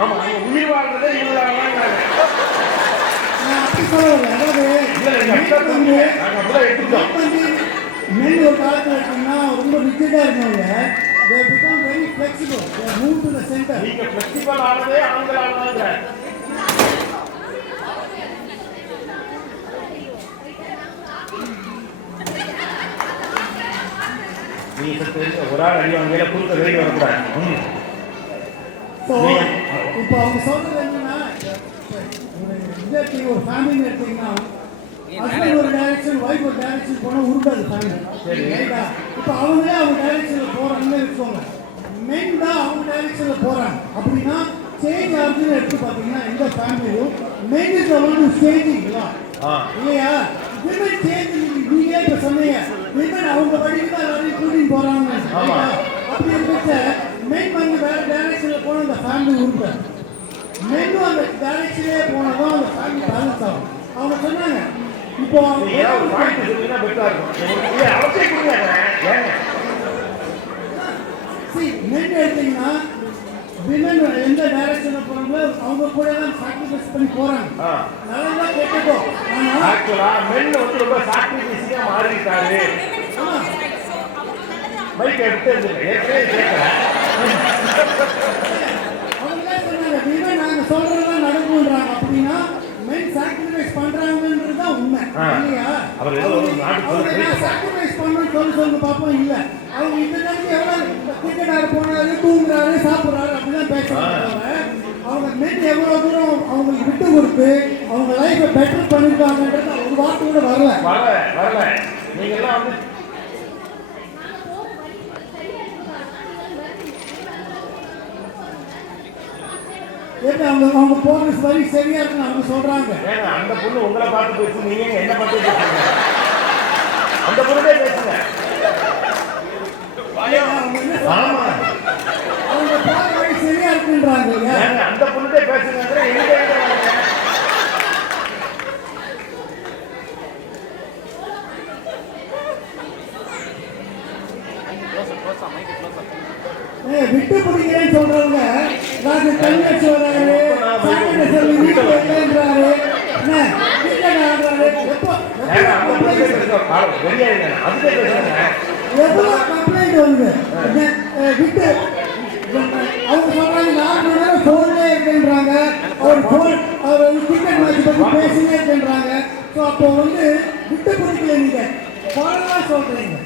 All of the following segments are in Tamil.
ஆமா நீங்க உயிர் வாழ்றதே இவங்களாங்க. நான் அப்படி சொல்லல. அதாவது மென் ஒரு காலத்தில் இருக்கீங்கன்னா ரொம்ப ரிஜிடாக இருந்தவங்க they become very flexible. They move to the center. நீங்க ஃப்ளெக்சிபிள் ஆனதே ஆண்களாக தான். நீங்க ஒரு ஆள் அடி வாங்க குறுக்க வெளியே வரக்கூடாது. இப்போ அவங்க சொல்றது என்னன்னா ஒரு ஃபேமிலி எடுத்தீங்கன்னா ஹஸ்பண்ட் ஒரு டைரக்ஷன் ஒய்ஃப் ஒரு டைரக்ஷன் போனால் உருட்டாது ஃபேமிலி ரைட்டா. இப்போ அவங்களே அவங்க டைரக்ஷனில் போகிறாங்கன்னு வச்சுக்கோங்க. மென் தான் அவங்க டைரக்ஷனில் போகிறாங்க அப்படின்னா சேஞ்ச் ஆகுதுன்னு எடுத்து பார்த்தீங்கன்னா இந்த ஃபேமிலியும் மென் இஸ் ஒன் சேஞ்சிங்களா இல்லையா? விமன் சேஞ்ச் நீங்களே இப்போ சொன்னீங்க. விமன் அவங்க வழிக்கு தான் எல்லாரையும் கூட்டின்னு போகிறாங்க. அப்படி இருக்க மென் வந்து வேறு டைரக்ஷனில் போனால் அந்த ஃபேமிலி உருட்டாது. மென்னும் அந்த டைரக்ஷனே போனால் தான் அந்த ஃபேமிலி பேலன்ஸ் ஆகும். அவங்க சொன்னாங்க இப்போ மென் எடுத்தீங்கன்னா விமன் எந்த டைரக்ஷன்ல போறாங்களோ அவங்க கூட தான் சாக்ரிஃபைஸ் பண்ணி போறாங்க. நல்லா கேட்டுக்கோ. ஆக்சுவலா மென் வந்து ரொம்ப சாக்ரிஃபைஸிங்கா மாறிட்டாரு. மைக் எடுத்து ஏற்கனவே கேட்கறேன். அவங்களே சொன்னாங்க விமன் நாங்க சொல்றதெல்லாம் நடக்கும்ன்றாங்க. அப்படின்னா மென் சாக்ரிஃபைஸ் பண்றாங்கன்றது தான் உண்மை இல்லையா? அவங்க சாக்ரிஃபைஸ் பண்ணணும்னு சொல்லி பார்ப்போம். இல்லை அவங்க இந்த நேரத்தில் எவ்வளோ கிரிக்கெட் ஆட போனாரு தூங்குறாரு சாப்பிட்றாரு அப்படிதான் பேசுறாங்க. அவங்க மென் எவ்வளோ தூரம் அவங்களுக்கு விட்டு கொடுத்து அவங்க லைஃப்பை பெட்டர் பண்ணிருக்காங்கன்றது ஒரு வார்த்தை கூட வரல. நீங்க எல்லாம் வந்து அவங்க போகிற வழி சரியா இருக்குன்னு அவங்க சொல்றாங்க. அந்த பொண்ணு உங்களை பார்த்து பேசு, நீங்க என்ன பார்த்து பேசுங்க. அந்த பொண்ணே பேசுங்க. அவங்க போகிற வழி சரியா இருக்குன்றாங்க. அந்த பொண்ணே பேசுங்க. விட்டு பிடிக்கிறேன்னு சொல்றவங்க நான் தங்கச்சி வராரு சாப்பிட்டு வீட்டுல இல்லைன்றாரு. எவ்வளோ கம்ப்ளைண்ட் வந்து விட்டு அவங்க சொல்றாங்க 4 மணி நேரம் போன்ல இருக்குன்றாங்க. அவர் கிரிக்கெட் மேட்ச் பற்றி பேசினே இருக்குன்றாங்க. ஸோ அப்போ வந்து விட்டு பிடிக்கல நீங்க போனதான் சொல்றீங்க.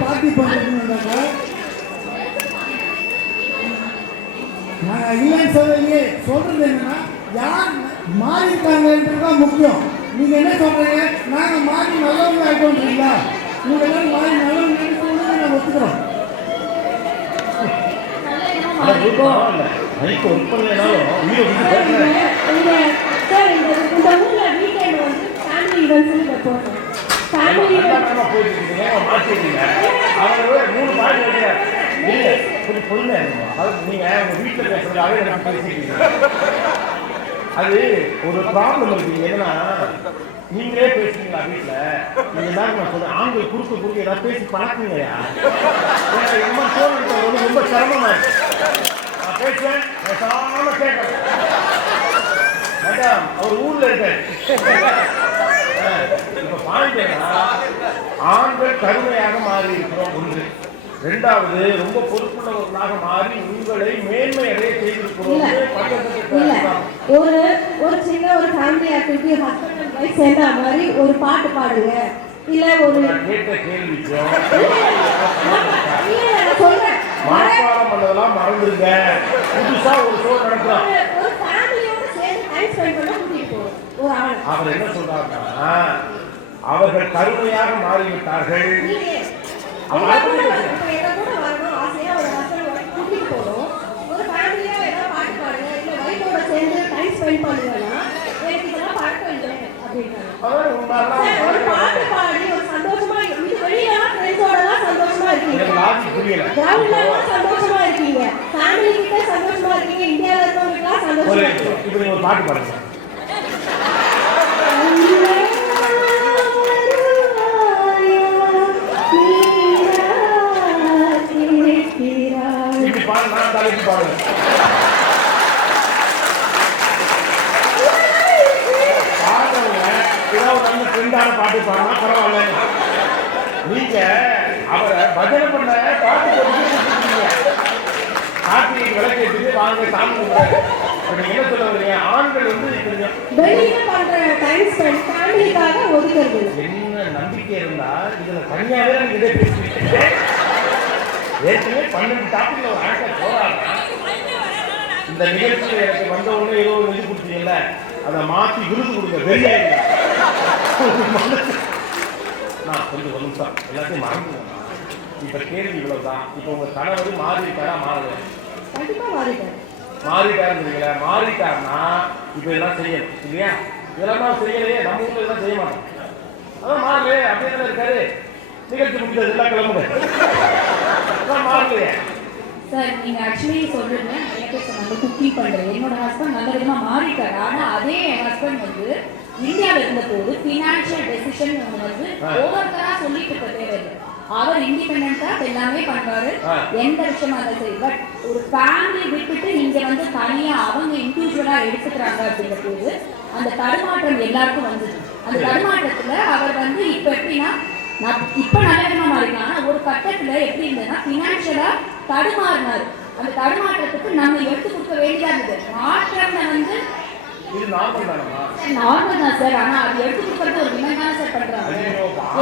பார்ட்டி பண்றதுன்னாங்க நாங்கள் இல்லைன்னு சொல்லலையே. சொல்றது என்னன்னா யார் மாறி இருக்காங்கன்றதுதான் முக்கியம். நீங்க என்ன சொல்றீங்க? நாங்க மாறி நல்லவங்க ஆயிட்டோம்ன்றீங்களா? நீங்க எல்லாரும் மாறி நல்லவங்க நினைக்கிறோம் நான் ஒத்துக்கிறோம். அது ஒரு ப்ராப்ளம் இருக்கு. என்னன்னா நீங்களே பேசுறீங்களா வீட்டுல? நீங்க எல்லாரும் நான் சொல்றேன் ஆண்கள் குறுக்க ஏதாவது பேசி பழக்குங்கயா. ரொம்ப சிரமமா இருக்கு. நான் பேசுவேன் பேசாம கேட்கறேன். மேடம் அவர் ஊர்ல இருக்காரு. இப்ப பாயிண்ட் ஆண்கள் கருமையாக மாறி இருக்கிறோம் ஒன்று. ரெண்டாவது ரொம்ப பொறுப்புள்ளவர்களாக மாறி உங்களை மேன்மை அடைய செய்திருக்கிறோம். ஒரு சின்ன ஒரு family activity husband and wife சேர்ந்த மாதிரி ஒரு பாட்டு பாடுங்க. இல்ல ஒரு கேட்ட கேள்விக்கும் சொல்றேன் மாற்றம் பண்ணதெல்லாம் மறந்துருங்க. புதுசா ஒரு ஷோ நடக்கலாம். ஒரு ஃபேமிலியோட சேர்ந்து டைம் ஸ்பெண்ட் பண்ண கூட்டிட்டு போறோம். ஒரு ஆள் அவர் என்ன சொல்றாருன்னா அவர்கள் கருமையாக மாறிவிட்டார்கள். பாட்டு பாருங்க. காலேஜ் பாடுங்க. பாடுறவங்க ஏதாவது நல்ல ட்ரெண்டான பாட்டு பாடினா பரவாயில்ல. நீங்க அவரை பஜனை பண்ண பாட்டு போட்டு கார்த்திகை விளக்கேற்றிட்டு வாங்க சாமி கும்பிடுறாரு. நீங்க என்ன சொல்ல வரீங்க? ஆண்கள் வந்து வெளியில பண்ற டைம் ஸ்பெண்ட் ஃபேமிலிக்காக ஒதுக்குறது. என்ன நம்பிக்கை இருந்தா இதுல தனியாவே நீங்க இதை பேசிட்டு ஏற்கனவே 12 டாபிக்ல ஒரு ஆன்சர் போறாங்க. இந்த நிகழ்ச்சியில எனக்கு வந்த உடனே ஏதோ ஒரு இது கொடுத்தீங்கல்ல, அதை மாற்றி விருது கொடுங்க. வெளியாயிருங்க. நான் கொஞ்சம் ஒரு நிமிஷம் எல்லாத்தையும் மறந்துடுவேன். இப்ப கேள்வி இவ்வளவுதான். இப்ப உங்க கணவர் மாறிட்டாரா மாறல? கண்டிப்பா மாறிட்டாரு. மாறிட்டாருங்களா? மாறிட்டாருன்னா இப்ப இதெல்லாம் செய்யணும் இல்லையா? இதெல்லாம் செய்யலையே, நம்ம ஊர்ல இதெல்லாம் செய்ய மாட்டோம். அதான் மாறலையே அப்படியே இருக்காரு. நிகழ்ச்சி முடிஞ்சது எல்லாம் கிளம்புங்க. மாறலையே சார், நீங்க ஆக்சுவலி சொல்றீங்க நிறைய பேர் சொன்னாங்க குக்கிங் பண்றது. என்னோட ஹஸ்பண்ட் நல்ல விதமா மாறிட்டாரு. ஆனா அதே என் ஹஸ்பண்ட் வந்து இந்தியாவில் இருந்த போது பினான்சியல் டெசிஷன் வந்து ஒவ்வொருத்தரா சொல்லிட்டு இருக்க தேவையில்லை. அவர் இண்டிபெண்டா எல்லாமே பண்றாரு. எந்த விஷயமா இருந்தாலும் சரி. பட் ஒரு ஃபேமிலி விட்டுட்டு நீங்க வந்து தனியா அவங்க இண்டிவிஜுவலா எடுத்துக்கிறாங்க அப்படிங்கிற போது அந்த தடுமாற்றம் எல்லாருக்கும் வந்தது. அந்த தடுமாற்றத்துல அவர் வந்து இப்ப எப்படின்னா இப்ப நல்ல விதமா மாறிக்கலாம். ஆனா ஒரு கட்டத்துல எப்படி இருந்ததுன்னா பினான்சியலா தடுமாறினாரு. அந்த தடுமாற்றத்துக்கு நம்ம எடுத்து கொடுக்க வேண்டியதா இருந்தது. மாற்றம் வந்து இது நார்மல் தானமா? நார்மல் தான் சார். ஆனா அது எடுத்து கொடுக்கறது ஒரு விமன் தானே சார் பண்றாங்க.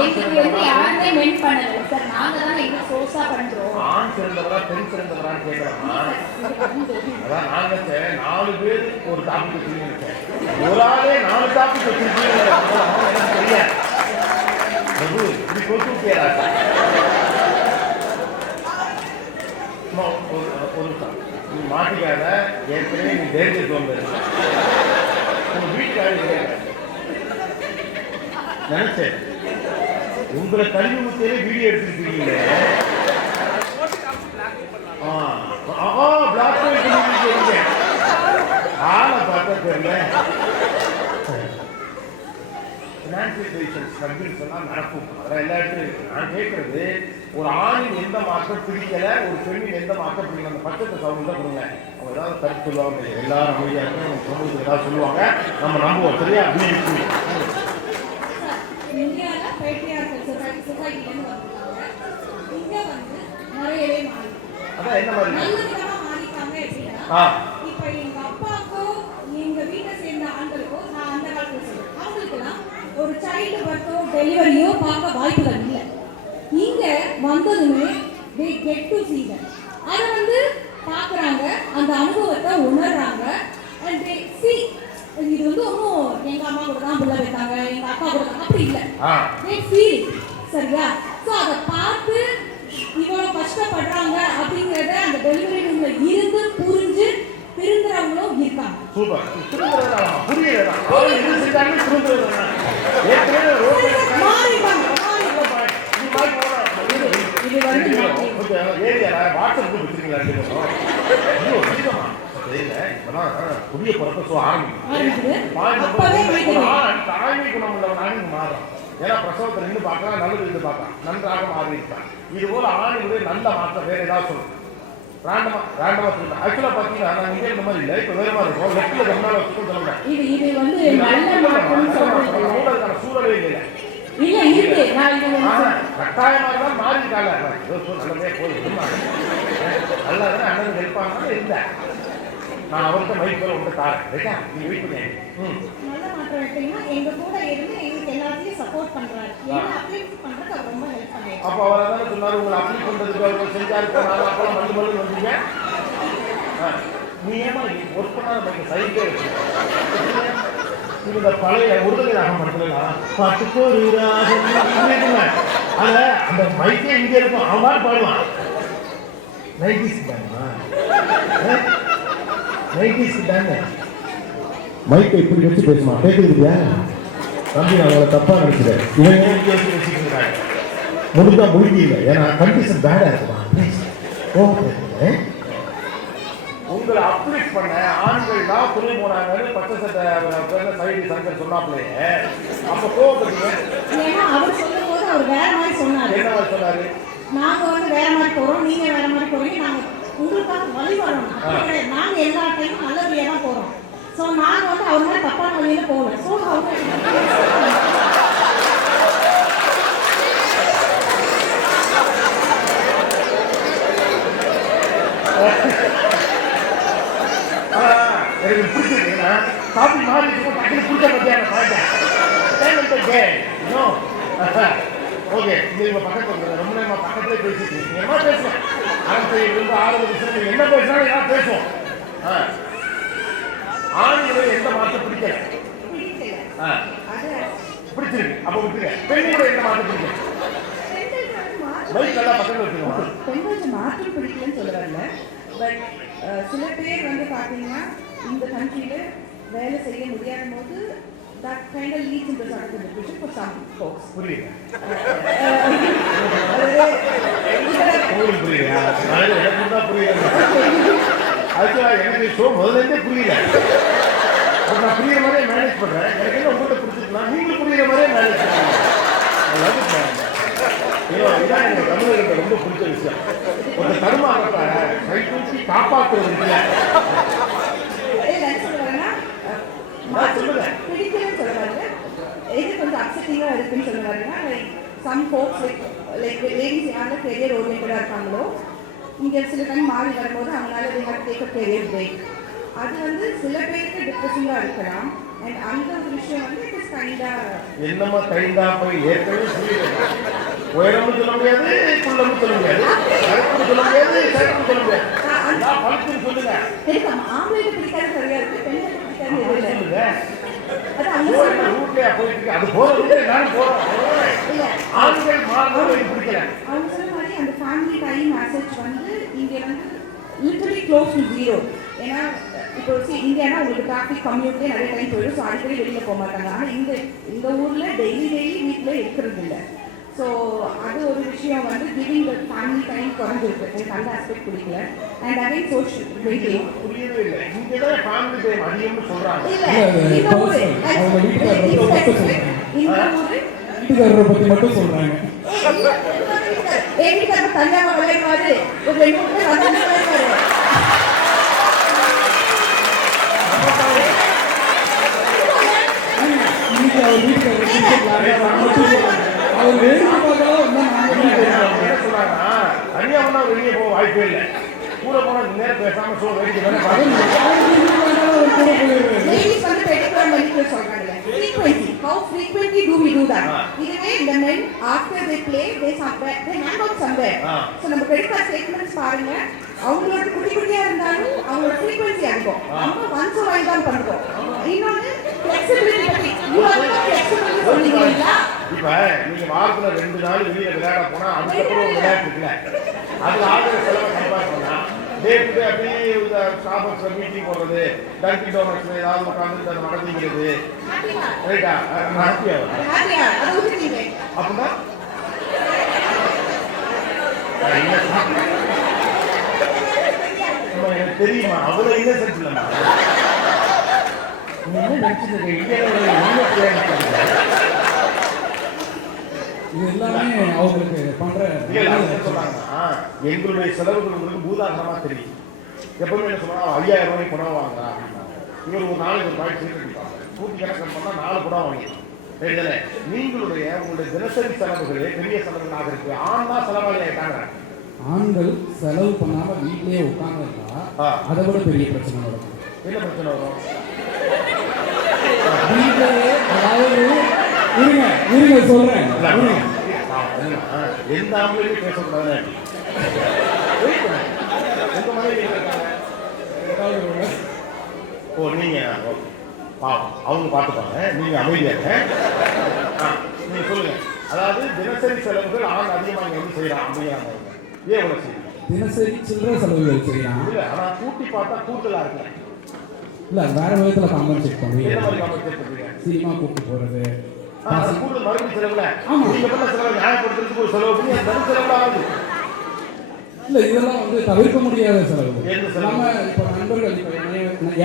எங்களுக்கு வந்து யாருமே மென் பண்ணல சார். நாங்க தானே இது சோர்ஸா பண்றோம். ஆண் சிறந்தவரா பெண் சிறந்தவரான்னு கேட்கலாமா? அதான் நாங்க 4 பேர் ஒரு டாபிக் வச்சிருக்கேன். ஒரு ஆளே 4 டாபிக் வச்சிருக்கீங்க. எனக்கு தெரியல. இப்படி கொடுத்துட்டியா? ஒரு நீ மாட்டிக்காத. ஏற்கனவே நீ தைரியத்துக்கு வந்து உங்க வீட்டுக்காரி நினைச்சேன். உங்களை கல்வி முத்தையில வீடியோ எடுத்துருக்கீங்க. ஆளை பார்த்தா தெரியல. நடக்கும். அதெல்லாம் எல்லா இடத்துலையும் நான் கேட்கறது, ஒரு ஆணின் எந்த மாற்றம் பிடிக்கல, ஒரு பெண்ணின் எந்த மாற்றம் பிடிக்கல, அந்த பட்சத்தை சவுண்ட் தான் கொடுங்க. அவங்க ஏதாவது கருத்து சொல்லுவாங்க. எல்லாரும் அமைதியாக நம்ம சமூகத்துக்கு ஏதாவது சொல்லுவாங்க, நம்ம நம்புவோம். சரியா? இந்தியால பேட்ரியார்கல் சொசைட்டிலேருந்து வந்திருக்காங்க. இங்க வந்து நிறையவே மாறி அதான் என்ன மாதிரி நல்ல விதமா மாறிட்டாங்க. எப்படின்னா இப்ப எங்க அப்பாக்கோ எங்க வீட்டை சேர்ந்த ஆண்களுக்கோ நான் அந்த காலத்துல சொல்றேன், அவங்களுக்குலாம் ஒரு சைல்டு பர்த்தோ டெலிவரியோ பார்க்க வாய்ப்புகள் இல்லை. இங்க வந்ததுமே they get to see that. அதை வந்து பார்க்குறாங்க, அந்த அனுபவத்தை உணர்றாங்க. and they see இது வந்து ஒன்றும் எங்க அம்மா கூட தான் பிள்ளை வைத்தாங்க, எங்க அப்பா கூட தான் அப்படி இல்லை. they feel it. சரியா? ஸோ அதை பார்த்து இவ்வளோ கஷ்டப்படுறாங்க அப்படிங்கிறத அந்த டெலிவரி ரூம்ல இருந்து புரிஞ்சு திருந்துறவங்களும் இருக்காங்க. சூப்பர். புரியல. இது வந்து வாட்ஸ்அப் குரூப் வச்சிருக்கீங்களா? புதிய பிறப்பு தாய்மை குணம் உள்ளவனாக மாறும். ஏன்னா பிரசவத்தை நின்று பார்க்கலாம், நல்லது இருந்து பார்க்கலாம், நன்றாக மாறி இருக்கான். இது போல ஆணினுடைய நல்ல மாற்றம் வேற ஏதாவது சொல்லணும். ராண்டமா சொல்லுங்க. ஆக்சுவலா பாத்தீங்கன்னா நான் இங்கே இந்த மாதிரி இல்லை, இப்ப வேற மாதிரி இருக்கும். லெஃப்ட்ல கம்னால வச்சுக்கணும் சொல்லுங்க. இது வந்து நல்ல மாற்றம் சொல்றீங்க. சூழலே இல்லை. இல்ல இருக்கு. நான் இது கட்டாயமா தான் மாறிட்டாங்க. நல்லதே போய் நல்லா இருந்தா அண்ணன் ஹெல்ப்பாங்க இருந்தேன். நான் அவர்கிட்ட மைக் போல உங்க தாரேன். ரைட்டா? நீங்க வெயிட் பண்ணி. நல்ல மாற்றம் எப்படின்னா எங்க கூட இருந்து எங்களுக்கு எல்லாத்தையும் சப்போர்ட் பண்றாரு. என்ன அப்டேட் பண்றது அவர் ரொம்ப ஹெல்ப் பண்ணுவாரு. அப்ப அவர் தானே சொன்னாரு உங்களை அப்டேட் பண்றதுக்கு அவர் செஞ்சாரு. போனாரு அப்பெல்லாம் மல்லு வந்தீங்க. நீ ஏமா ஒர்க் பண்ணாத சைட்லேயே வச்சு இந்த பழைய உறுதலை ராகம் பண்றதுலாம் பாட்டுக்கோரு அத அந்த மைக்கே இங்கே இருக்கும். அவன் பாடுவான். நைட்டிஸ் தானே நைட்டிஸ் தானே மைக்கை இப்படி வச்சு பேசுமா? கேட்குதுயா தம்பி? நான் அவங்களை தப்பா நினைக்கிறேன். இவன் ஏன் இங்கே வச்சு வச்சுக்கிறாங்க? முடிஞ்சா முடியல. ஏன்னா கண்டிஷன் பேடா இருக்குமா? உங்களை அப்ளிக் பண்ண ஆண்கள் தான் துணை போனாங்கன்னு பச்சை சட்டை சைடி சங்கர் சொன்னாப்லையே. அப்ப கோவப்பட்டீங்க. ஏன்னா அவர் சொல்லும் போது அவர் வேற மாதிரி சொன்னாரு. என்ன மாதிரி சொன்னாரு? நாங்க வந்து வேற மாதிரி போறோம், நீங்க வேற மாதிரி போறீங்க, நாங்க உங்களுக்காக வழி வரணும். நாங்க எல்லா டைமும் நல்ல வழியா தான் போறோம். ஸோ நாங்க வந்து அவர் மாதிரி தப்பான வழியில போகல. ஸோ அவங்க எனக்கு பிடிச்சிருக்குன்னா காப்பி மாறி டக்குனு பிடிச்ச பற்றியான பாயிண்ட் ஓகே. நீங்க பக்கத்துல வந்துருங்க. ரொம்ப நேரமா பக்கத்துல பேசிட்டு நீங்க என்ன பேசுறேன் ஆரம்பத்தில் 6 விஷயம் நீங்க என்ன பேசினாலும் யாரும் பேசுவோம். ஆண்களை எந்த மாற்றம் பிடிக்கல பிடிச்சிருக்கு அப்ப விட்டுருங்க. பெண்களோட எந்த மாற்றம் பிடிக்கல பைக் நல்லா பக்கத்துல வச்சுக்கோங்க. பெண்களுக்கு மாற்றம் பிடிக்கலன்னு சொல்ல வரல. பட் சில பேர் வந்து பார்த்தீங்கன்னா இந்த கண்ட்ரியில் வேலை செய்ய முடியாத போது that kind of leads into sort of depression for some folks. புரியுது அதாவது புரியுதா? எனக்கு தான் புரியுது. அதுக்கு எனக்கு ஷோ முதல்ல புரியல. நான் புரியுற மாதிரியே மேனேஜ் பண்றேன். எனக்கு என்ன உங்கள்கிட்ட பிடிச்சிருக்கலாம் நீங்களும் புரியுற மாதிரியே மேனேஜ் பண்ணுறேன். இதான் எனக்கு தமிழர்களுக்கு ரொம்ப பிடிச்ச விஷயம். ஒரு தருமானத்தை கை தூக்கி காப்பாற்றுறது இல்லை. சொல்லுங்க. பிடிக்கலன்னு சொல்ல வரல. எது கொஞ்சம் அப்செட்டிங்காக இருக்குன்னு சொல்ல வரீங்கன்னா லைக் சம் ஃபோக்ஸ் லைக் லேடிஸ் யாரும் கெரியர் ஓரியன்டாக இருக்காங்களோ இங்கே சில டைம் மாறி வரும்போது அவங்களால they have to take a career break. அது வந்து சில பேருக்கு டிப்ரெஷனாக இருக்கலாம். அண்ட் அந்த ஒரு விஷயம் வந்து இட் இஸ் கைண்டாக என்னமா கைண்டா போய் ஏற்கனவே சொல்லிடுறேன். உயரம்னு சொல்ல முடியாது குள்ளம்னு சொல்ல முடியாது கருப்புன்னு சொல்ல முடியாது சருப்புன்னு சொல்ல முடியாது. பழத்துன்னு சொல்லுங்க. ஆம்பளைக்கு பிடிக்காத சரியா இருக்கு, பெண்களுக்கு பிடிக்காது சொல்லுங்க. அது அவங்க ரூட்லயா போயிட்டு அது போற ரூட்ல நானும் போறேன். இல்லை ஆண்கள் மாறுறது எனக்கு பிடிக்கல. அவங்க சொன்ன மாதிரி அந்த ஃபேமிலி டைம் மெசேஜ் வந்து இங்கே வந்து லிட்டரலி க்ளோஸ் டு ஜீரோ. ஏன்னா இப்போ இந்தியானா உங்களுக்கு டிராஃபிக் கம்யூனிட்டியே நிறைய டைம் போயிடும். ஸோ அடிக்கடி வெளியில் போக மாட்டாங்க. ஆனால் இந்த ஊரில் டெய்லி வீட்டில் இருக்கிறது இல்லை. ஸோ அது ஒரு விஷயம் வந்து கிவிங் த ஃபேமிலி டைம் குறைஞ்சிருக்கு. எனக்கு அந்த ஆஸ்பெக்ட் பிடிக்கல. அண்ட் அகைன் சோஷியல் வெயிட்டிங் புரியவே இல்லை. இங்கே தான் ஃபேமிலி டைம் அதிகம்னு சொல்றாங்க. இல்லை இந்த ஊர் வீட்டுக்காரரை பத்தி மட்டும் சொல்றாங்க. வீட்டுக்காரர் தனியாக விளையாடுவாரு. ஒரு 2 பேர் வந்து விளையாடுவாரு. இன்னைக்கு அவர் வீட்டுக்காரர் அவர் வேடிக்கை பார்க்கலாம் என்ன சொல்றாங்கன்னா தனியாக வெளியே போக வாய்ப்பே இல்லை. கூட போனா நேரம் பேசாம சோ வேடிக்கை Ladies வந்து பெட்டிக்குலர் மெடிக்கல் சொல்றாங்க. Frequency. How frequently do we do that? இதுவே இந்த men after they play they hang out somewhere. So நம்ம பெட்டிக்குலர் ஸ்டேட்மெண்ட்ஸ் பாருங்க. அவங்களோட குட்டியா இருந்தாலும் அவங்களோட frequency அதிகம். நம்ம once a while தான் பண்றோம். இன்னொன்னு flexibility பத்தி flexibility சொல்றீங்களா? இப்ப நீங்க வாரத்துல 2 நாள் வெளியே விளையாட போனா அதுக்கப்புறம் ஒரு விளையாட்டு இருக்குல்ல அது ஆகிற செலவை கம்பேர் பண்ணா டேட்டு அப்படியே இந்த ஸ்டாஃபர்ஸ்ல மீட்டிங் போடுறது டர்க்கி டோனட்ஸ்ல ஏதாவது உட்காந்து அதை நடந்துக்கிறது ரைட்டா ஹாப்பியா அது ஊத்திட்டீங்க. அப்படின்னா எனக்கு தெரியுமா அவ்வளவு இன்னசென்ட் இல்லைம்மா. நீங்க என்ன நினைச்சிட்டு இது எல்லாமே அவங்களுக்கு பண்ற சொன்னாங்கன்னா எங்களுடைய செலவுகள் உங்களுக்கு பூதாகரமா தெரியும். எப்பவுமே என்ன சொன்னா 5000 ரூபாய்க்கு புடவை வாங்குறா அப்படின்னா இவர் ஒரு நாளைக்கு ஒரு பாய்ச்சி எடுப்பாங்க. கூட்டி கணக்கு பண்ணா 4 புடவை வாங்கிக்கலாம். சரிதானே? உங்களுடைய தினசரி செலவுகளே பெரிய செலவுகளாக இருக்கு. ஆண் தான் செலவாளி ஆயிட்டாங்க. ஆண்கள் செலவு பண்ணாம வீட்டிலேயே உட்கார்ந்தா அதை விட பெரிய பிரச்சனை வரும். என்ன பிரச்சனை வரும்? வீட்டிலேயே அதாவது இருங்க சொல்றேன். எந்த ஆம்பளையும் பேசக்கூடாது. எந்த மாதிரி ஓ நீங்க அவங்க பார்த்துப்பாங்க. நீங்க அமைதியாக நீங்க சொல்லுங்க. அதாவது தினசரி செலவுகள் ஆண் அதிகமாக வந்து செய்யறான் அப்படிங்கிறாங்க. ஏன் இவ்வளவு செய்யலாம்? தினசரி சில்லறை செலவுகள் செய்யலாம். இல்ல ஆனா கூட்டி பார்த்தா கூட்டலா இருக்கு. இல்ல வேற விதத்துல காம்பன்சேட் பண்ணுவீங்க. சினிமா கூட்டி போறது கூடுதல் மருந்து செலவுல நீங்க பண்ண செலவு நியாயப்படுத்துறதுக்கு ஒரு செலவு பண்ணி அது தனி செலவுல ஆகுது. இல்ல இதெல்லாம் வந்து தவிர்க்க முடியாத செலவு. எந்த செலவு? நம்ம இப்ப நண்பர்கள்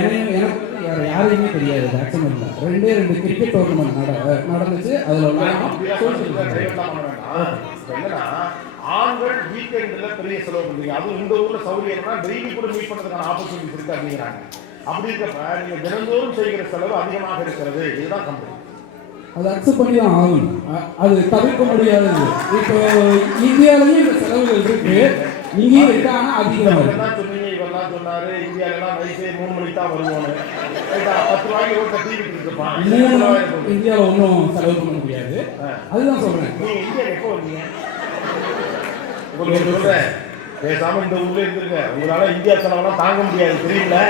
எனக்கு வேற யாரையுமே தெரியாது மேக்ஸிமம். 2 கிரிக்கெட் டோர்னமெண்ட் நடந்துச்சு. அதுல என்னன்னா ஆண்கள் வீக்கெண்ட்ல பெரிய செலவு பண்றீங்க. அதுவும் இந்த ஊர்ல சௌகரியம்னா டெய்லி கூட மீட் பண்றதுக்கான ஆப்பர்ச்சுனிட்டிஸ் இருக்கு அப்படிங்கிறாங்க. அப்படி இருக்கப்ப நீங்க தினந்தோறும் செய்கிற செலவு அதிகமாக இருக்கிறது. இதுதான் கம்பெனி அதை அக்செப்ட் பண்ணி தான் ஆகணும். அது தவிர்க்க முடியாதது. இப்போ இந்தியாவிலேயும் இந்த செலவுகள் இருக்கு, இங்கேயும் இருக்காங்க அதிகமாக. சொன்னீங்க இவெல்லாம் சொன்னாரு இந்தியாவிலாம் வயசு 3 மணிக்கு தான் வருவோன்னு. 10 ரூபாய்க்கு ரோட்டை டிவி இருப்பான். இந்தியாவில் ஒன்றும் செலவு பண்ண முடியாது. அதுதான் சொல்றேன். நீங்க இந்தியா எப்போ வருவீங்க? உங்களுக்கு சொல்றேன், பேசாம இந்த ஊர்ல இருந்துருங்க. உங்களால இந்தியா செலவெல்லாம் தாங்க முடியாது, தெரியுங்களா?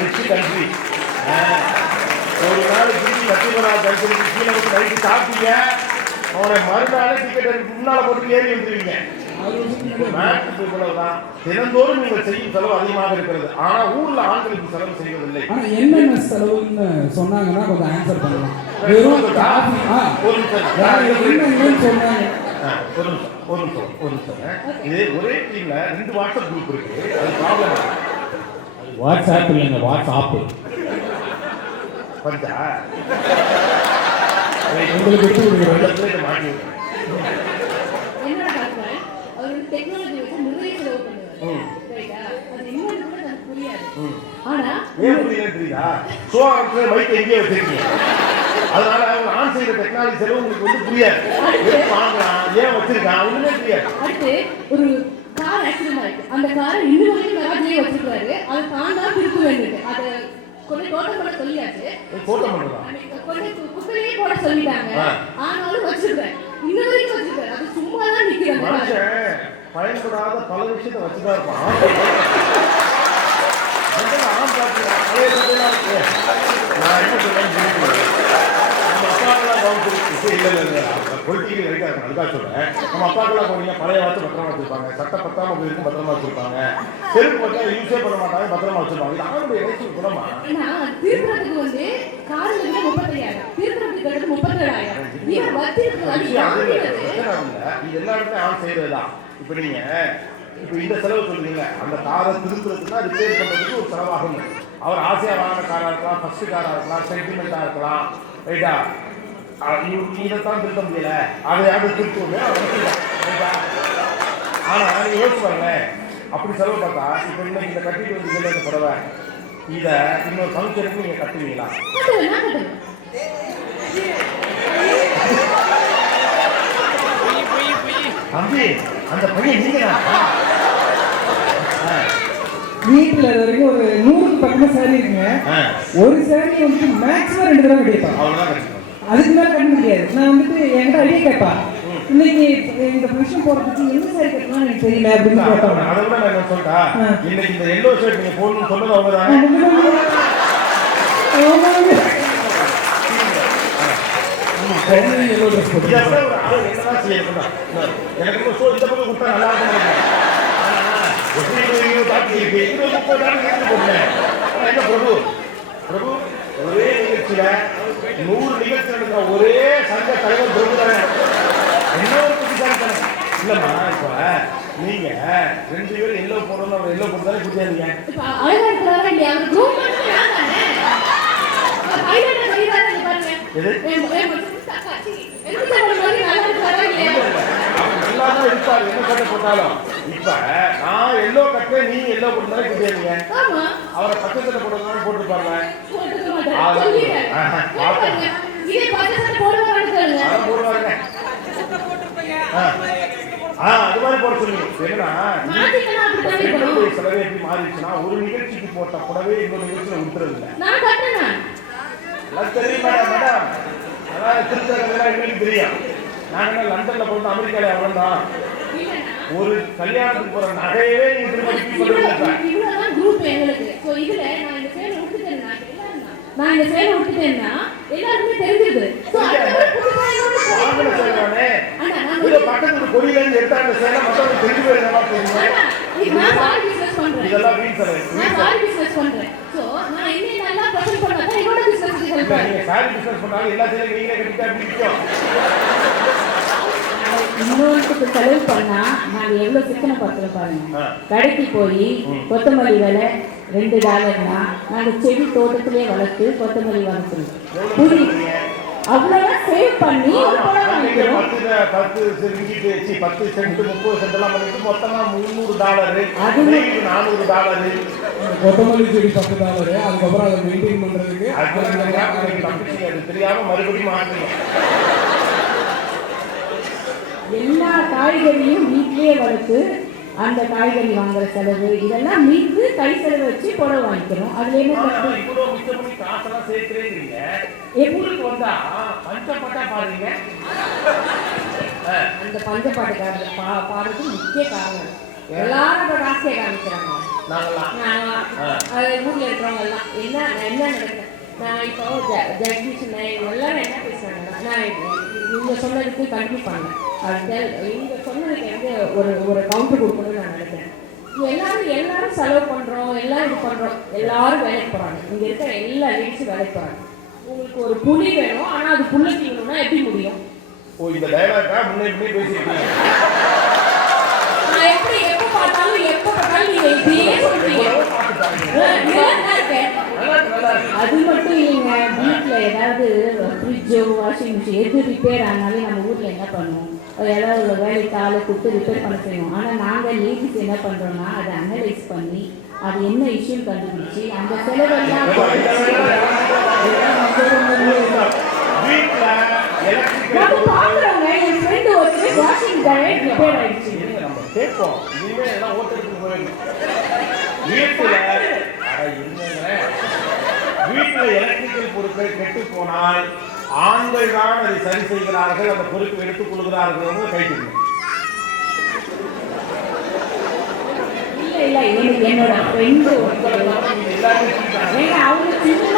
Rich country. ஒரு நாள் திருப்பி லட்சுமணா கல்ச்சருக்கு கீழே வந்து நைட்டு சாப்பிட்டீங்க, அவனை மறுநாள் டிக்கெட் முன்னால போட்டு ஏறி வந்துருவீங்க. இவ்வளவுதான். தினந்தோறும் நீங்கள் செய்யும் செலவு அதிகமாக இருக்கிறது. ஆனா ஊர்ல ஆண்களுக்கு செலவு செய்வதில்லை. ஆனா என்னென்ன செலவுன்னு சொன்னாங்கன்னா கொஞ்சம் ஆன்சர் பண்ணலாம். வெறும் ஒரு நிமிஷம். இது ஒரே டீம்ல 2 வாட்ஸ்அப் குரூப் இருக்கு. அது ப்ராப்ளம். வாட்ஸ்அப் இல்லைங்க, வாட்ஸ்அப். பஞ்சா உங்களுக்கு மாட்டி என்னோட ஹஸ்பண்ட் அவர் வந்து டெக்னாலஜி வச்சு நிறைய செலவு பண்ணுவார். ரைட்டா? அது என்னன்னு கூட எனக்கு புரியாது. ஆனா ஏன் புரியலன்னு தெரியுதா? சோழத்துல மைக் எங்கேயே வச்சிருக்கீங்க. அதனால அவங்க ஆன் செய்யற டெக்னாலஜி செலவு உங்களுக்கு வந்து புரியாது. வாங்கலாம், ஏன் வச்சிருக்கான் ஒண்ணுமே தெரியாது. அடுத்து ஒரு கார் ஆக்சிடென்ட் ஆயிருக்கு. அந்த காரை இன்னும் வரைக்கும் கராஜ்லயே வச்சிருக்காரு. அதை தாண்டா திருப்ப வேண்டியது. அதை கொஞ்சம் தோட்டம் பண்ண சொல்லியாச்சு. தோட்டம் பண்ணலாம், கொஞ்சம் குப்பையிலேயே போட சொல்லிட்டாங்க. ஆனாலும் வச்சிருக்கேன், இன்னும் வரைக்கும் வச்சிருக்காரு. அது சும்மா தான் நிக்கிறாங்க. மனுஷன் பயன்படாத பல விஷயத்தை வச்சுதான் இருப்பான். நான் என்ன சொல்றேன், நம்ம அப்பாக்கெல்லாம் கவனிச்சிருக்கு. இல்ல பொலிட்டிக்கல் ரைட்டா இருக்கும், அதுக்காக சொல்றேன். நம்ம அப்பாக்கெல்லாம் போனீங்க, பழைய வாட்சி பத்திரமா வச்சிருப்பாங்க, சட்டை பத்தாம போயிருக்கும் பத்திரமா வச்சிருப்பாங்க, செருப்பு பத்தா யூஸே பண்ண மாட்டாங்க, பத்திரமா வச்சிருப்பாங்க. இது ஆணுடைய ரைட்ஸ் குணமா? திருப்பறதுக்கு வந்து காரணம் 35,000, திருப்பறதுக்கு 37,000. ஏன் வச்சிருக்கு? அது இது எல்லா இடத்துலயும் ஆண் செய்யறதுதான். இப்ப நீங்க இந்த செலவு சொல்றீங்க, அந்த காரை திருப்புறதுக்குன்னா ரிப்பேர் பண்றதுக்கு ஒரு செலவாகும். அவர் ஆசையா வாங்கின காரா இருக்கலாம், ஃபர்ஸ்ட் காரா இருக்கலாம், சென்டிமெண்டா இருக்கலாம், ரைட்டா? இதைத்தான் திருத்த முடியல, அதை திருத்துவோமே. ஆனா நீங்க யோசிச்சு பாருங்க, அப்படி செலவு பார்த்தா இப்ப இன்னைக்கு இந்த கட்டிட்டு வந்து இந்த புடவை இதை இன்னொரு ஃபங்க்ஷனுக்கு நீங்க கட்டுவீங்களா? தம்பி, அந்த பையன் நீங்க வீட்டுல வரைக்கும் ஒரு 100 பக்கமா சாரி இருக்குங்க. ஒரு சாரி வந்து மேக்ஸிமம் 2 தடவை கிடைப்பான். அதுக்கு மேல கட்ட முடியாது. நான் வந்துட்டு என்கிட்ட ஐடியா கேட்பான், இன்னைக்கு இந்த ஃபங்க்ஷன் போறதுக்கு என்ன சாரி கட்டணும்னு எனக்கு தெரியல அப்படின்னு கேட்பாங்க. அதை விட நான் என்ன சொல்லிட்டா, இன்னைக்கு இந்த எல்லோ ஷர்ட் நீங்க போடணும்னு சொன்னது அவங்க தான். எனக்கு இந்த பக்கம் கொடுத்தா நல்லா இருக்கும். பிரபு ஒரே நிகழ்ச்சியில 100 நிகழ்ச்சி நடக்கிற ஒரே சங்க தலைவர் பிரபு தானே. இன்னொரு புத்திசாலித்தனம் இல்லம்மா. இப்ப நீங்க 2 பேரும் எல்லோ போடணும், அவர் எல்லோ போட்டு தானே புரியாதீங்க. நல்லாதான் இருப்பாரு என்ன சட்டை போட்டாலும். இப்ப நான் எல்லோ கட்ட, நீ எல்லோ போட்டுதானே புரியாதீங்க. அவரை பச்சை சட்டை போட்டதுனால போட்டுருப்பாங்க. அது மாதிரி போட சொல்லுங்க. என்னன்னா செலவே எப்படி மாறிடுச்சுன்னா, ஒரு நிகழ்ச்சிக்கு போட்ட புடவை இன்னொரு நிகழ்ச்சியில உடுத்துறது இல்லை. தெரியும் மேடம், அதான் திருத்தலாம் எங்களுக்கு தெரியும். நாங்க லண்டன்ல போட்டு அமெரிக்கால வளர்ந்தோம். ஒரு கல்யாணத்துக்கு போற நகையவே நீங்க நான் இந்த சேலை விட்டுட்டேன்னா எல்லாருமே தெரிஞ்சிருது. பக்கத்துக்கு கொடியிலேருந்து எடுத்தாங்க சேலை மற்றவங்க தெரிஞ்சு போயிருந்தா இதெல்லாம் வீண் செலவு. நீங்க சாரி பிசினஸ் பண்ணாலும் எல்லா சேலையும் நீங்களே கட்டிட்டா பிடிக்கும். இன்னொருத்துக்கு செலவு பண்ணா நாங்க எவ்வளவு சிக்கன பார்த்துருப்பாங்க. கடைக்கு போய் கொத்தமல்லி விலை, $2 நாங்கள் செடி தோட்டத்திலே வளர்த்து கொத்தமல்லி வளர்த்துருவோம். அவ்வளோதான் சேவ் பண்ணி அப்போதான் வாங்கிக்கிறோம். 10 சென்ட் 30 சென்ட் எல்லாம் பண்ணிட்டு மொத்தமா $300 $400. கொத்தமல்லி செடி $10, அதுக்கப்புறம் அதை மெயின்டைன் பண்றதுக்கு அது தெரியாம மறுபடியும் மாற்றணும். எல்லா காய்கறியும் வீட்டிலேயே வளர்த்து அந்த காய்கறி வாங்குற செலவு இதெல்லாம் மீட்டு கை செலவு வச்சு புடவை வாங்கிக்கிறோம். அதுல என்ன தப்பு? இவ்வளோ மிச்சம் பண்ணி காசெல்லாம் சேர்க்கிறேங்கிறீங்க. ஊருக்கு வந்தா பஞ்சப்பட்டா பாருங்க. அந்த பஞ்சப்பாட்டுக்காரங்க பாடுறது முக்கிய காரணம். எல்லாரும் இப்போ காசியை காமிக்கிறாங்க. ஊரில் இருக்கிறவங்க எல்லாம் என்ன நடக்குது? நான் இப்போ ஜெகதீஷன் எல்லாரும் என்ன பேசுறாங்கன்னா, நான் இவங்க சொன்னதுக்கு கண்டினியூ பண்ணேன். இவங்க சொன்னதுக்கு வந்து ஒரு கவுண்டர் கொடுக்கணும்னு நான் நினைக்கிறேன். எல்லாரும் செலவு பண்றோம், எல்லாம் இது பண்றோம், எல்லாரும் வேலைக்கு போறாங்க. இங்க இருக்கிற எல்லா லேடிஸும் வேலைக்கு போறாங்க. உங்களுக்கு ஒரு புலி வேணும், ஆனா அது புள்ள தீங்கணும்னா எப்படி முடியும்? இந்த டயலாக்கா முன்னே பேசிருக்கீங்க. நான் எப்படி எப்ப பார்த்தாலும் நீங்க இப்படியே சொல்றீங்க. அது மட்டும் இல்லைங்க, வீட்டுல ஏதாவது ஃப்ரிட்ஜோ வாஷிங் மிஷின் எது ரிப்பேர் ஆனாலும் நம்ம ஊர்ல என்ன பண்ணுவோம், ஏதாவது வேலைக்கு ஆளை கூப்பிட்டு ரிப்பேர் பண்ண செய்வோம். ஆனா நாங்க லேடிஸ் என்ன பண்றோம்னா அதை அனலைஸ் பண்ணி அது என்ன இஷ்யூ கண்டுபிடிச்சு அந்த செலவெல்லாம் பாக்குறவங்க. என் ஃப்ரெண்டு ஒருத்தர் வாஷிங் டைரக்ட் ரிப்பேர் ஆயிடுச்சு. கேட்போம் இனிமே எல்லாம் ஓட்டத்துக்கு போயிடும். வீட்டுல எலக்ட்ரிக்கல் பொருட்கள் கெட்டு போனால் ஆண்கள் தான் அதை சரி செய்கிறார்கள், அந்த பொறுப்பு எடுத்துக் கொள்கிறார்கள். கைட்டு இல்ல என்னோட ஃப்ரெண்டு அவங்க சின்ன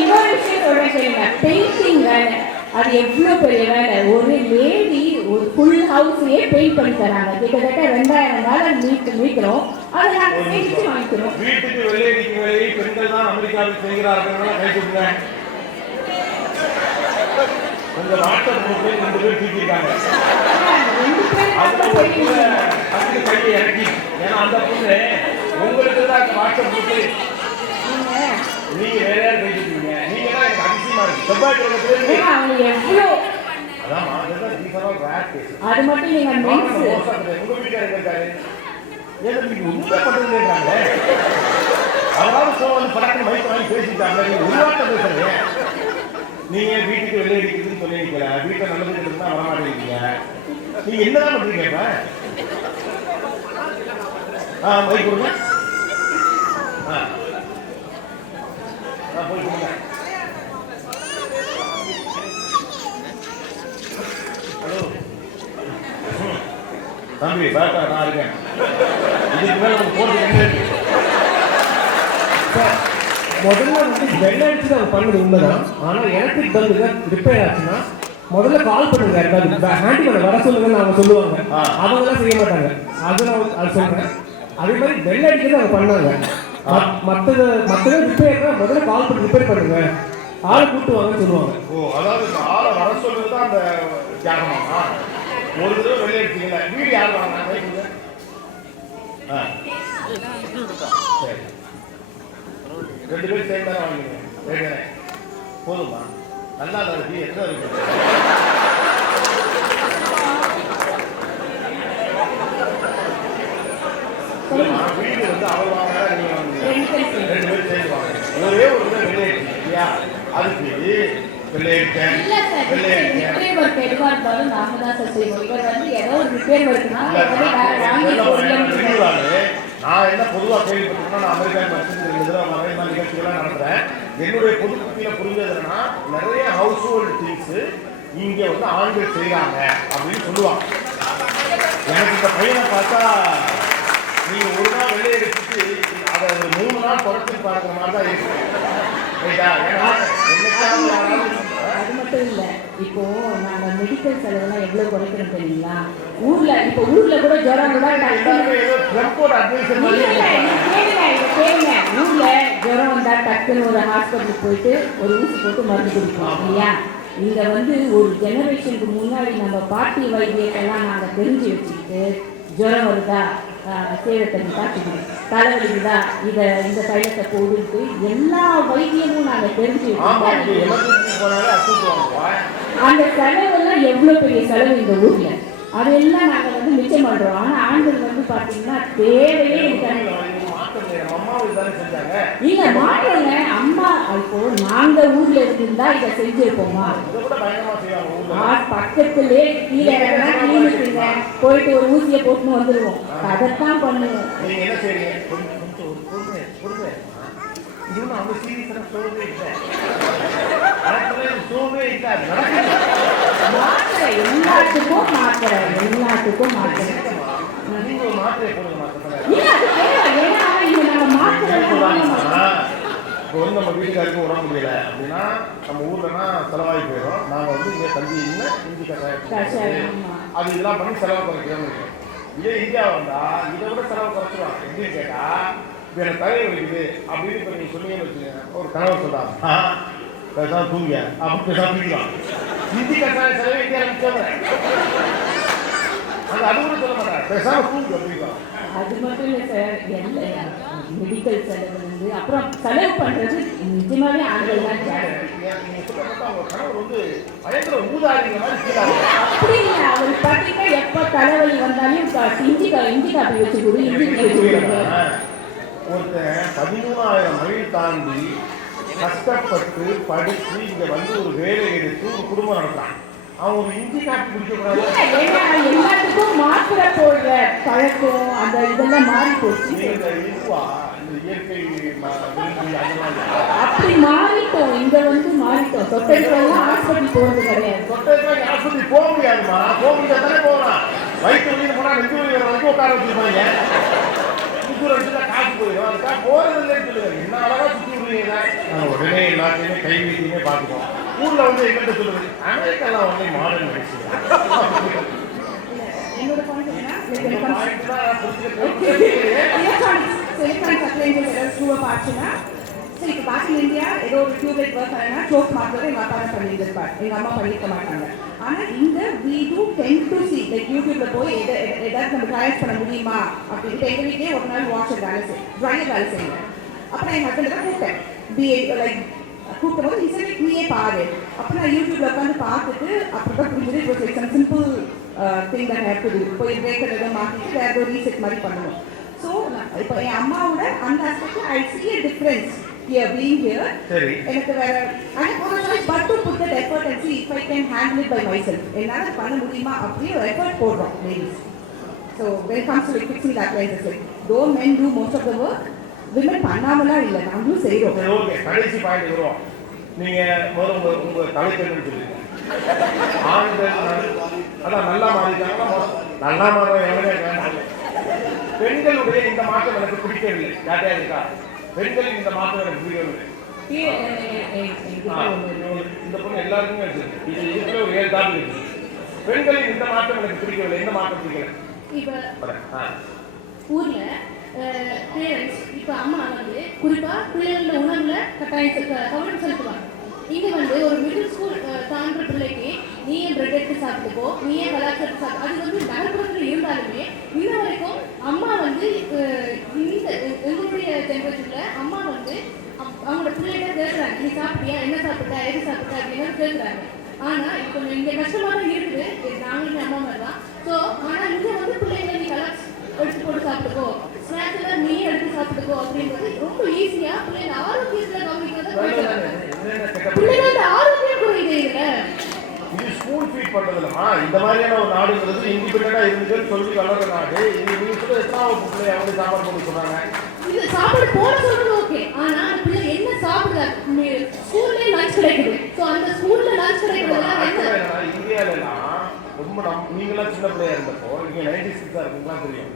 இன்னொரு விஷயம் சொல்றேன் கேளுங்க. பெயிண்டிங் வேலை அது எவ்வளோ பெரிய வேலை. ஒரு லேடி ஒரு ஃபுல் ஹவுஸையே பெயிண்ட் பண்ணி தராங்க. கிட்டத்தட்ட $2000 மீட்கிறோம். அதை நாங்கள் செஞ்சு வாங்கிக்கிறோம். வீட்டுக்கு வெள்ளையடிக்கும் வேலையை பெண்கள் தான் அமெரிக்காவில் செய்கிறார்கள். கைட்டுங்க உங்க வாட்ஸ்அப் குரூப்ல 2 பேர் தூக்கிட்டாங்க. அதுக்கு கையை இறக்கி, ஏன்னா அந்த பொண்ணு உங்களுக்கு தான் வாட்ஸ்அப் குரூப்ல நீங்க வேற யாரும் கைட்டுருக்கீங்க. நீங்க தான் எனக்கு அதிசயமா இருக்கு. செவ்வாய்க்கிழமை அது மட்டும் நீங்க உங்க வீட்டுக்காரங்க இருக்காரு நீங்க உண்மை பண்றதுங்கிறாங்க. அதாவது போன் படக்குன்னு மைக் வாங்கி பேசிட்டாங்க. நீங்க உருவாக்க பேசுறீங்க. நீங்க வீட்டுக்கு வெளியே அடிக்கிறதுன்னு சொல்லி நிற்கல, வீட்டை நல்லது இருந்தா வரமாட்டேங்கிறீங்க. நீங்க என்னதான் பண்றீங்க இப்ப? மைக் கொடுங்க. போய் கொடுங்க. ஹலோ தம்பி, பாட்டா நான் இருக்கேன். இதுக்கு மேல நம்ம போட்டு என்ன இருக்கு? முதல்ல வந்து வெள்ளை அடிச்சு அவங்க பண்ணது உண்மைதான். ஆனால் எலக்ட்ரிக் பல்பு ரிப்பேர் ஆச்சுன்னா முதல்ல கால் பண்ணுங்க. ஹேண்டிமேனை வர சொல்லுங்கன்னு அவங்க சொல்லுவாங்க. அவங்களாம் செய்ய மாட்டாங்க. அது சொல்றேன். அதே மாதிரி வெள்ளை அடிக்கிறது அவங்க பண்ணாங்க. மற்ற ரிப்பேர் முதல்ல கால் பண்ணி ரிப்பேர் பண்ணுங்க, ஆளை கூட்டுவாங்கன்னு சொல்லுவாங்க. அதாவது ஆளை வர சொல்றது தான் அந்த தியாகமா? ஒரு தடவை வெளியே எடுத்தீங்களா? வீடு யார் வாங்க? சரி, 2 பேரும் சேர்ந்து தானே வாங்கிங்க. போதுமா? நல்லா இருக்கு. எத்தனை இருக்கு? வீடு வந்து அவர் வாங்க, நீங்க வாங்க, 2 பேரும் சேர்ந்து வாங்க. ஒரே ஒரு வெளியே இல்லையா? அதுக்கு நான் என்ன பொதுவாக கேள்விப்பட்டிருக்கேன்னா, நான் அமெரிக்கன் நிகழ்ச்சிகள்லாம் நடத்துறேன். என்னுடைய பொது புத்தியில புரிஞ்சதுன்னா, நிறைய ஹவுஸ் ஹோல்டு திங்ஸ் இங்க வந்து ஆண்கள் செய்யறாங்க அப்படின்னு சொல்லுவாங்க. எனக்கு இந்த பையனை பார்த்தா நீங்க ஒரு நாள் வெளியே எடுத்துட்டு அதை 3 நாள் குறைச்சி பார்க்குற மாதிரி தான் இருக்கு. அது மட்டும் இல்ல, இப்போ நாங்க மெடிக்கல் செலவெல்லாம் எவ்வளவு குறைக்கிறோம் தெரியுங்களா? ஊர்ல கூட ஜுரம் கூட ஊர்ல ஜுரம் வந்தா டக்குன்னு ஒரு ஹாஸ்பிட்டலுக்கு போயிட்டு ஒரு ஊசி போட்டு மருந்து கொடுப்போம் இல்லையா? இங்க வந்து ஒரு ஜெனரேஷனுக்கு முன்னாடி நம்ம பாட்டி வைத்தியத்தெல்லாம் நாங்க தெரிஞ்சு வச்சுக்கிட்டு ஜுரம் வருதா சேவை தண்ணி காய்ச்சிக்கணும், தலைவலிக்குதா இதை இந்த தைலத்தை போடுட்டு எல்லா வைத்தியமும் நாங்கள் தெரிஞ்சு அந்த செலவெல்லாம் எவ்வளோ பெரிய செலவு இந்த ஊரில் அதெல்லாம் நாங்கள் வந்து மிச்சம் பண்ணுறோம். ஆனால் ஆண்கள் வந்து பார்த்தீங்கன்னா தேவையே இருக்காங்க. இல்ல மாற்றங்க அம்மா இப்போ நாங்க ஊர்ல இருந்தா இதை செஞ்சிருப்போமா? பக்கத்திலே கீழே கிளீனிக்குங்க போயிட்டு ஒரு ஊசியை போட்டுன்னு வந்துருவோம். அதைத்தான் பண்ணுவோம். மாத்திரை எல்லாத்துக்கும் மாத்திரை எல்லாத்துக்கும் மாத்திரை இப்போ வந்து நம்ம வீட்டுக்காருக்கு உடம்பு முடியல அப்படின்னா நம்ம ஊர்லனா செலவாகி போயிடும். நாங்கள் வந்து இங்கே தங்கி இஞ்சி கட்டாயம் அது இதெல்லாம் பண்ணி செலவு குறைக்கிறோம்னு இருக்கோம். இதே இந்தியா வந்தால் இதை விட செலவு குறைச்சிடுவாங்க. எப்படின்னு கேட்டால் இப்போ எனக்கு தலையை வலிக்குது அப்படின்னு இப்போ நீங்கள் சொன்னீங்கன்னு வச்சுக்கோங்க. ஒரு கணவர் சொல்கிறாங்க பேசாமல் தூங்க அப்படி பேசாமல் தூங்கிக்கலாம். இஞ்சி கட்டாய செலவு இந்தியா மிச்சம் அது கூட சொல்ல மாட்டாங்க பேசாமல் தூங்கு அப்படிங்களா. அது மட்டும் இல்லை சார், மெடிக்கல் செலவு வந்து அப்புறம் செலவு பண்ணுறது நிஜமாவே ஆண்கள் தான் கணவர் வந்து பயங்கர ஊதாரிங்க மாதிரி அப்படி இல்லை. அவர் பார்த்தீங்கன்னா எப்போ தலைவலி வந்தாலும் இஞ்சி காப்பி வச்சு கொடு இஞ்சி வச்சு கொடுங்க. ஒருத்தன் 13,000 மைல் தாண்டி கஷ்டப்பட்டு படித்து இங்கே வந்து ஒரு வேலை எடுத்து ஒரு குடும்பம் நடத்துறான். அவன் ஒரு இஞ்சி காப்பி குடிக்கக்கூடாது. எல்லாத்துக்கும் மாத்திரை போடுற பழக்கம் அந்த இதெல்லாம் மாறி போச்சு. இயற்கை அப்படி மாறிட்டோம். இங்க வந்து மாறிட்டோம். தொட்டைக்கெல்லாம் ஹாஸ்பிட்டல் போறது கிடையாது. தொட்டைக்கு ஹாஸ்பிட்டல் போக முடியாதுமா. போக முடியாதானே போகலாம். வயிற்று வலி போனால் நெஞ்சு வலி வரைக்கும் உட்கார வச்சுருப்பாங்க. காசு போயிடும். அதுக்காக போறது இல்லைன்னு சொல்லுவாங்க. என்ன அழகா சுற்றி விடுவீங்க. நாங்கள் உடனே எல்லாத்தையுமே கை வீட்டையுமே பார்த்துக்கோம். ஊர்ல வந்து எங்கிட்ட சொல்லுவது அமெரிக்காலாம் வந்து மாடர்ன் மெடிசன். என்னோட பாயிண்ட் என்னன்னா எலக்ட்ரானிக்ஸ் அப்ளைன்சஸ் ட்ரூவா பார்த்துன்னா சரி இப்போ பேக் இன் இந்தியா ஏதோ ஒரு டியூப்லைட் ஒர்க் ஆனா க்ளோஸ் மார்க்கெட் எங்கள் அப்பா தான் பண்ணியிருப்பார், எங்கள் அம்மா பண்ணியிருக்க மாட்டாங்க. ஆனால் இந்த we do tend to see like யூடியூப்ல போய் எதாவது நம்ம ட்ரையல்ஸ் பண்ண முடியுமா அப்படின்ட்டு எங்கள் வீட்லேயே ஒரு நாள் வாஷர் வேலை ட்ரையர் வேலை செய்யுங்க. அப்புறம் என் ஹஸ்பண்ட் தான் கூப்பிட்டேன் பிஏ லைக் கூப்பிடும்போது இசை நீயே பாரு. அப்போ நான் யூடியூப்ல உட்காந்து பார்த்துட்டு அப்புறம் தான் புரிஞ்சது இப்போ like simple thing that have to to போய் பிரேக்கர் எதாவது மாற்றிட்டு வேறு ஒரு ரீசெட் மாதிரி பண்ணணும். ஸோ இப்போ என் அம்மாவோட அந்த aspect I see a difference here being here. எனக்கு வேற ஒரு choice but to put that effort and see if I can handle it by myself. என்னால் பண்ண முடியுமா அப்படி ஒரு எஃபர்ட் போடுறோம் ladies. So when it comes to like fixing the appliances, like though men do most of the work, women பண்ணாமலாம் இல்லை, நாங்களும் செய்கிறோம். ஓகே, கடைசி பாயிண்ட் வருவோம். நீங்கள் முதல்ல உங்கள் தலைப்பெண்ணு சொல்லுங்க. ஆண்கள் அதான் நல்லா மாறிட்டாங்கன்னா நல்லா மாறும். எவ்வளோ பெண்களுடைய இந்த மாற்றம் எனக்கு பிடிக்கவில்லை. யார்ட்டா இருக்கா பெண்களின் இந்த மாற்றம் எனக்கு பிடிக்கவில்லை. இந்த பொண்ணு எல்லாருக்குமே இருக்கு. இது இருக்கிற ஒரு 7 டாபிக் இருக்கு. பெண்களின் இந்த மாற்றம் எனக்கு பிடிக்கவில்லை. இந்த மாற்றம் பிடிக்கல. இப்போ ஊர்ல பேரண்ட்ஸ் இப்போ அம்மா வந்து குறிப்பா பிள்ளைகளோட உணவுல கட்டாயம் கவனம் செலுத்துவாங்க. இங்க வந்து ஒரு மிடில் ஸ்கூல் தாண்டுற பிள்ளைக்கு நீ ஏன் பிரெட் எடுத்து சாப்பிட்டுக்கோ, நீ ஏன் கலாச்சாரத்தை சாப்பிட்டு, அது வந்து நகர்ப்புறத்தில் இருந்தாலுமே இன்ன வரைக்கும் அம்மா வந்து இந்த எங்களுடைய ஜென்ரேஷன்ல அம்மா வந்து அவங்களோட பிள்ளைகிட்ட கேட்குறாங்க, நீ சாப்பிட்டியா, என்ன சாப்பிட்டா, எது சாப்பிட்டா அப்படின்னு கேட்குறாங்க. ஆனா இப்போ இங்க கஷ்டமா தான் இருக்குது, நாங்களுமே அம்மா மாதிரி தான். ஸோ ஆனா இங்க வந்து பிள்ளைங்களை நீ எடுத்து போட்டு சாப்பிட்டுக்கோ, ஸ்நாக்ஸ் எல்லாம் நீ எடுத்து சாப்பிட்டுக்கோ அப்படின்றது ரொம்ப ஈஸியா பிள்ளைங்க ஆரோக்கியத்துல கவனிக்கிறத பிள்ளைங்க ஆரோக்கியம் குறையுது. இது ஸ்கூல் ஃபீட் பண்றதுலமா இந்த மாதிரியான ஒரு நாடுங்கிறது இண்டிபெண்டா இருந்துச்சுன்னு சொல்லி வளர்ற நாடு. நீங்க சொல்ல எத்தனாவது பிள்ளை அவங்க சாப்பாடு போட்டு சொன்னாங்க. இது சாப்பாடு போட சொல்றது ஓகே, ஆனா பிள்ளை என்ன சாப்பிடுறாங்க, ஸ்கூல்ல லஞ்ச் கிடைக்குது. ஸோ அந்த ஸ்கூல்ல லஞ்ச் கிடைக்கிறதுல இந்தியாவிலாம் ரொம்ப நீங்களாம் சின்ன பிள்ளையா இருந்தப்போ இங்க 96 இருக்குங்களா தெரியும்.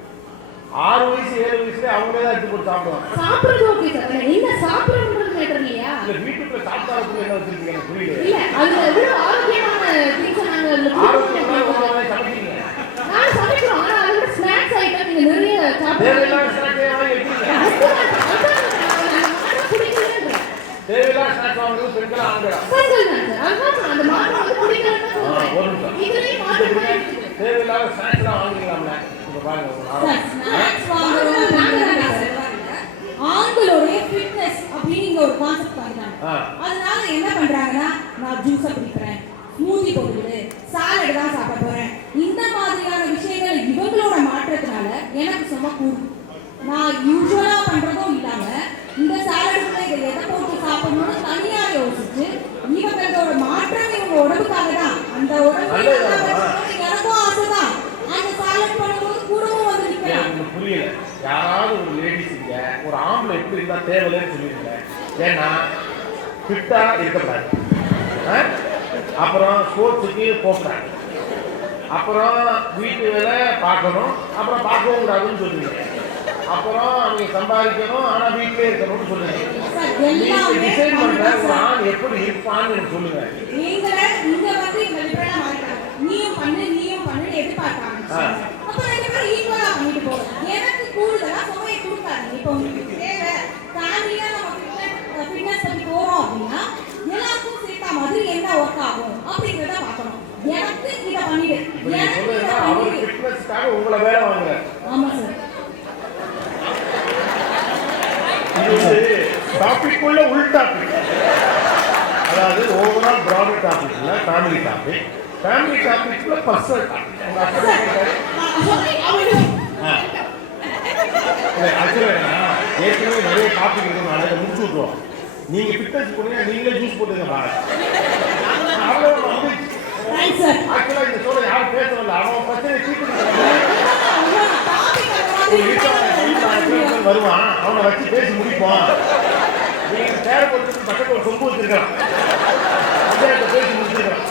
6 வயசு 7 வயசுல அவங்களே தான் எடுத்து போட்டு சாப்பிடுவாங்க. சாப்பிடுறது ஓகே சார், என்ன சாப்பிடுறது மேட்டர் இல்லையா? இல்ல வீட்டுக்குள்ள சாப்பிட்டாருக்கு என்ன வச்சிருக்கீங்க எனக்கு புரியல. இல்ல அது எவ்வளவு ஆரோக்கியமான திங்ஸ் நாங்க சமைக்கிறீங்க. நான் சமைக்கிறோம், ஆனா அதோட ஸ்நாக்ஸ் ஐட்டம் நீங்க நிறைய சாப்பிடுறீங்க. தேவையில்லாத ஸ்நாக்ஸ் வாங்குறது பெண்கள் ஆண்கள் அந்த மாற்றம் வந்து பிடிக்கலன்னு சொல்றேன். இதுலயும் மாற்றம் தேவையில்லாத ஸ்நாக்ஸ் எல்லாம் வாங்குறீங்களா? இப்போ பாருங்க சார், snacks வாங்குறோம், ஆண்களுடைய ஃபிட்னஸ் அப்படின்னு இங்க ஒரு கான்செப்ட் பண்ணிட்டாங்க. அதனால என்ன பண்றாங்கன்னா, நான் ஜூஸ குடிக்கிறேன், ஸ்மூதி போடுறது, சாலட் தான் சாப்பிட போறேன், இந்த மாதிரியான விஷயங்கள் இவங்களோட மாற்றத்தினால எனக்கு சும்மா கூடும். நான் யூஸ்வலா பண்றதும் இல்லாம இந்த சாலடுக்குள்ள இதை எதை போட்டு சாப்பிடணும்னு தனியா யோசிச்சு இவங்களோட மாற்றம் இவங்க உடம்புக்காக தான். அந்த உடம்பு எனக்கும் ஆசைதான். அந்த சாலட் பண்ணும்போது கூடவும் வந்து நிற்கலாம். புரியல. யாராவது ஒரு லேடிஸ் இங்க ஒரு ஆம்பளை எப்படி இருந்தா தேவையில்லைன்னு சொல்லிருங்க. ஏன்னா ஃபிட்டா இருக்கக்கூடாது, அப்புறம் ஸ்போர்ட்ஸுக்கு போகக்கூடாது, அப்புறம் வீட்டு வேலை பார்க்கணும், அப்புறம் பார்க்கவும் கூடாதுன்னு சொல்லுவீங்க, அப்புறம் அவங்க சம்பாதிக்கணும் ஆனா வீட்டிலே இருக்கணும்னு சொல்லுங்க. டிசைன் பண்ற ஒரு ஆண் எப்படி இருப்பான்னு எனக்கு சொல்லுங்க. நீங்களே இங்க வந்து இந்த லிபரலா மாறிட்டாங்க. நீயும் பண்ணு எதிர்பார்க்காங்க. அப்ப ரெண்டு பேரும் ஈக்குவலா பண்ணிட்டு போறோம். எனக்கு கூடுதலா சுமையை கொடுக்காதீங்க. இப்போ உங்களுக்கு தேவை ஃபேமிலியா நம்ம ஃபிட்னஸ் பத்தி போறோம் அப்படின்னா எல்லாருக்கும் சேர்த்தா மாதிரி என்ன ஒர்க் ஆகும் அப்படிங்கிறத பார்க்கணும். எனக்கு இதை பண்ணிடு, எனக்கு இதை அவர் ஃபிட்னஸ்க்காக உங்களை வேலை வாங்குற. ஆமா சார். இது வந்து டாபிக் உள்ள உள் டாபிக், அதாவது ஓவரால் ப்ராடர் டாபிக் இல்லை, ஃபேமிலி டாபிக். ஃபேமிலி டாபிக்ல பர்சனல் டாபிக். ஏற்கனவே நிறைய டாபிக் இருக்கிறதுனால இதை முடிச்சு விட்டுருவோம். நீங்க ஃபிட்னஸ் போனீங்க, நீங்களே ஜூஸ் போட்டுங்க. ஆக்சுவலா இந்த சோழ யாரும் பேசவில்லை, அவன் பிரச்சனை வருவான், அவனை வச்சு பேசி முடிப்போம். நீங்க சேர போட்டு பக்கத்துல ஒரு சொம்பு வச்சிருக்கலாம், பேசி முடிச்சிருக்கலாம்.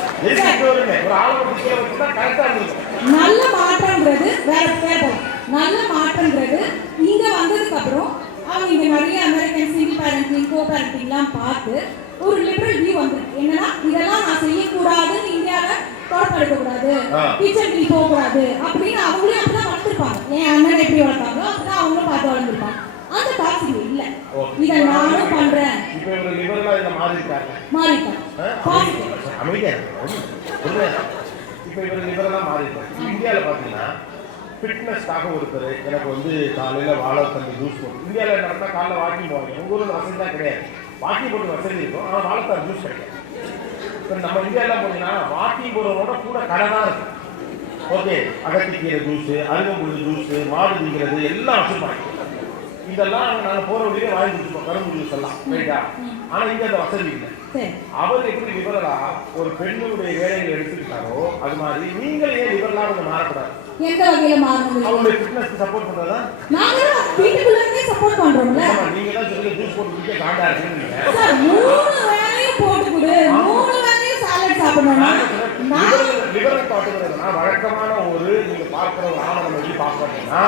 ஒரு ஆளுநர் வச்சுதான் கரெக்டா இருக்கும். நல்ல மாற்றம்ன்றது வேற கேட்போம். நல்ல மாற்றம்ன்றது இங்க வந்ததுக்கு அப்புறம் அவங்க இங்க நிறைய அமெரிக்கன் சிங்கிள் பேரண்டிங், கோ பேரண்டிங்லாம் பார்த்து ஒரு லிபரல் வியூ வந்து என்னன்னா இதெல்லாம் நான் செய்யக்கூடாதுன்னு இந்தியாவில தோட்டப்படுத்த கூடாது, கிச்சனுக்கு போக கூடாது அப்படின்னு அவங்களே அப்படிதான் வளர்த்துருப்பாங்க. என் அண்ணன் எப்படி வளர்த்தாங்களோ அப்படிதான் அவங்களும் பார்த்து வளர்ந்துருப்பாங்க. அந்த டாக்ஸ் இல்ல, இதை நானும் பண்றேன். இப்போ இவங்க லிபரலா இதை மாறிட்டாங்க. அமைதியா இப்போ இவர் லிபரலா மாறிட்டாங்க. இந்தியாவில் பார்த்தீங்கன்னா ஃபிட்னஸ்க்காக ஒருத்தர் எனக்கு வந்து காலையில் வாழைத்தண்டு ஜூஸ் போட்டு, இந்தியாவில் நடந்தால் காலைல வாக்கிங் போவாங்க. உங்கள் ஊரில் வசதி தான் கிடையாது, வாக்கிங் போட்டு வசதி இருக்கும், ஆனால் வாழைத்தார் ஜூஸ் கிடையாது. இப்போ நம்ம இந்தியாவில் போனீங்கன்னா வாக்கிங் போடுறதோட கூட கடை தான் இருக்கும். ஓகே, அகத்திக்கீரை ஜூஸு, அருகம்புல் ஜூஸு, மாடு திங்கிறது எல்லாம் வச்சுருப்பாங்க. இதெல்லாம் நாங்கள் போகிற வழியே வாங்கி கொடுத்துருப்போம், கரும்பு ஜூஸ் எல்லாம், ரைட்டா? ஆனால் இங்கே அந்த வசதி இல்லை. அவர் எப்படி லிபரலா ஒரு பெண்ணுடைய வேலைகளை எடுத்துக்கிட்டாரோ அது மாதிரி நீங்கள் ஏன் லிபரலா கொஞ்சம் மாறக்கூடாது? எந்த வகையில மாறணும்? அவங்களுடைய ஃபிட்னஸ் சப்போர்ட் பண்றதா? நாங்க வீட்டுக்குள்ள இருந்தே சப்போர்ட் பண்றோம்ல. நீங்க தான் சொல்லுங்க ஜூஸ் போட்டு குடிக்க காண்டா இருக்கீங்க. சார் 3 வேளையும் போட்டு குடு, 3 வேளையும் சாலட் சாப்பிடணும். லிபரல் பாத்துக்கிறதுனா வழக்கமான ஒரு நீங்க பார்க்கிற ஒரு ஆணை நம்ம எப்படி பார்க்கறோம்னா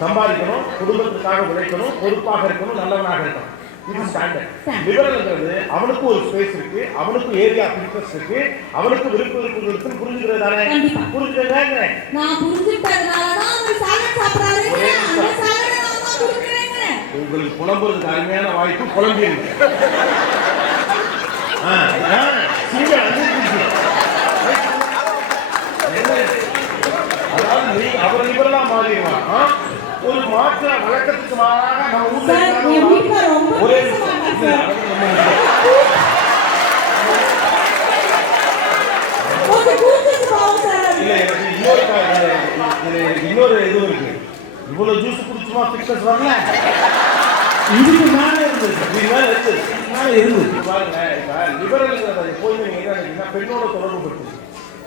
சம்பாதிக்கணும், குடும்பத்துக்காக உழைக்கணும், பொறுப்பாக இருக்கணும், நல்லவனாக இருக்கணும். இது ஸ்டாண்டர்ட். லிபரல்ங்கிறது அவனுக்கு ஒரு ஸ்பேஸ் இருக்கு, அவனுக்கு ஏரியா இன்ட்ரெஸ்ட் இருக்கு, அவனுக்கு விருப்பம் இருக்குன்னு புரிஞ்சுக்கிறது தானே? புரிஞ்சுக்கங்க. நான் புரிஞ்சுட்டதனால தான் அவர் சாலட் சாப்பிடுறாரு. அந்த சாலட் நான் தான் குடிக்கிறேங்க. உங்களுக்கு புலம்புறதுக்கு அருமையான வாய்ப்பு புலம்பிருக்கு. அதாவது நீ அவர் லிபரலா மாறிடுவான். ஒரு மாற்ற வழக்கத்துக்கு மாறாக நம்ம ஊர்ல ஒரே இன்னொரு இது இருக்கு. இவ்வளவு ஜூஸ் குடிச்சுமா ஃபிட்னஸ் வரல, இதுக்கு மேலே இருந்தது, இதுக்கு மேலே இருந்தது பாருங்க. லிபரல் எப்போதுமே நீங்க என்ன பெண்ணோட தொடர்பு படுத்து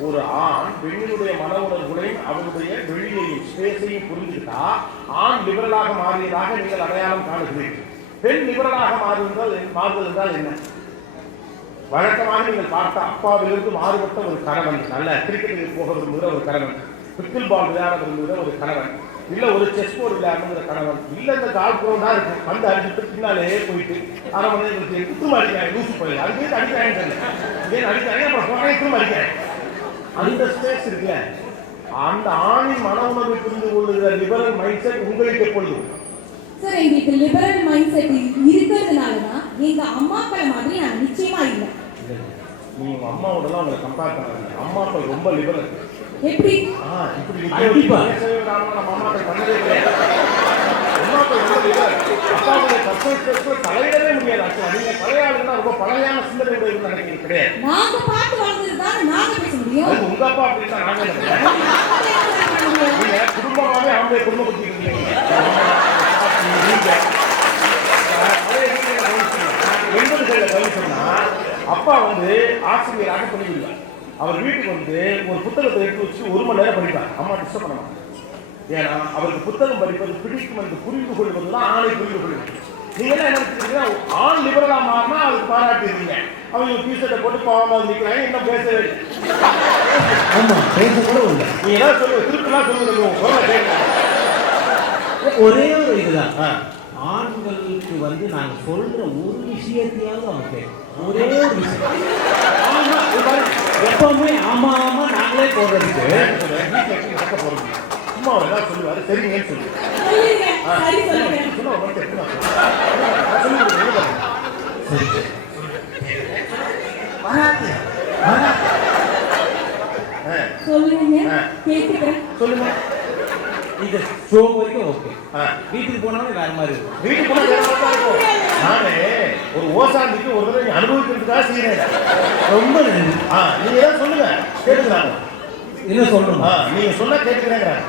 ஒரு ஆண் பெண்ணினுடைய மன உணர்வுகளையும் அவனுடைய வெளியையும் ஸ்பேஸையும் புரிஞ்சுக்கிட்டா ஆண் லிபரலாக மாறியதாக நீங்கள் அடையாளம் காணுகிறீர்கள். பெண் லிபரலாக மாறுதல் என்றால் என்ன? வழக்கமாக நீங்கள் பார்த்த அப்பாவிலிருந்து மாறுபட்ட ஒரு கணவன், நல்ல கிரிக்கெட்டுக்கு போக விரும்புகிற ஒரு கணவன், பிக்கிள் பால் விளையாட விரும்புகிற ஒரு கணவன், இல்ல ஒரு செஸ் போர்டு விளையாடுங்கிற கணவன், இல்ல இந்த கால் கிரௌண்டா இருக்கு வந்து அடிச்சுட்டு பின்னாலே போயிட்டு அரை மணி நேரத்துக்கு திரும்ப அடிக்கிறேன், லூசு போயிடல, அதுக்கு அடிக்கிறேன், அடிக்கிறேன், அப்புறம் திரும்ப அடிக்கிறேன். அந்த ஸ்பேஸ் இருக்குல்ல, அந்த ஆணின் மன உணர்வை புரிந்து கொள்ளுகிற லிபரல் மைண்ட் செட் உங்களுக்கு எப்பொழுது? சார், எங்களுக்கு லிபரல் மைண்ட் செட் இருக்கிறதுனால தான் எங்க அம்மாக்களை மாதிரி நான் நிச்சயமா இல்லை. நீங்க அம்மாவோடலாம் உங்களை கம்பேர் பண்ணாங்க. அம்மாக்கள் ரொம்ப லிபரல், எப்படி இப்படி கண்டிப்பா. நம்ம அம்மாக்கள் பண்ணதே கிடையாது. அம்மாக்கள் அப்பாவுடைய கற்பனை தலையிடவே முடியாது. நீங்க பழைய ஆளுன்னா ரொம்ப பழையான சிந்தனை நினைக்கிறது கிடையாது. நாங்க பார்த்து வளர்ந்ததுதான் நாங்க பேச முடியும். அது உங்க அப்பா அப்படின்னா நாங்க நீங்க குடும்பமாவே அவங்களுடைய குடும்ப பத்தி இருக்கீங்க. அப்பா வந்து ஆசிரியராக பணிபுரிவார். அவர் வீட்டுக்கு வந்து ஒரு புத்தகத்தை எடுத்து வச்சு 1 மணி நேரம் படிப்பார். அம்மா டிஸ்டர்ப் பண்ண மாட்டாங்க. ஏன்னா அவருக்கு புத்தகம் படிப்பது பிடிக்கும் என்று புரிந்து கொள்வதுதான் ஆணை புரிந்து கொள்வது. நீங்க என்ன நினைச்சிருக்கீங்கன்னா ஆண் லிபரலா மாறினா அதுக்கு பாராட்டிருக்கீங்க. அவங்க டிஷர்ட்டை போட்டு பாவமா நிற்கிறாங்க, இன்னும் பேசவே இல்லை. ஆமா, பேச கூட இல்லை. நீ ஏதாவது சொல்லுங்க, திருப்பலாம் சொல்லுங்க, சொல்ல கேட்க. ஒரே ஒரு இதுதான், ஆண்களுக்கு வந்து நாங்க சொல்ற ஒரு விஷயத்தையாவது அவங்க கேட்கும். ஒரே ஒரு விஷயம். எப்பவுமே ஆமா ஆமா நாங்களே போடுறதுக்கு போறது சும்மா ஏதாவது சொல்லுவாரு, சரிங்கன்னு சொல்லு. சொல்லுங்க, கேட்கிறேன். சொல்லுங்க. இது ஷோ வரைக்கும் ஓகே. வீட்டுக்கு போனாலும் வேற மாதிரி இருக்கும். வீட்டுக்கு போனா வேற மாதிரி தான் இருக்கும். நானே ஒரு ஓசாந்திக்கு ஒரு தடவை அனுபவிக்கிறதுக்காக செய்யறேன். ரொம்ப நன்றி. நீங்க ஏதாவது சொல்லுங்க, கேட்டுக்கிறாங்க. என்ன சொல்லணுமா? நீங்க சொன்னா கேட்டுக்கிறேங்கிறாங்க.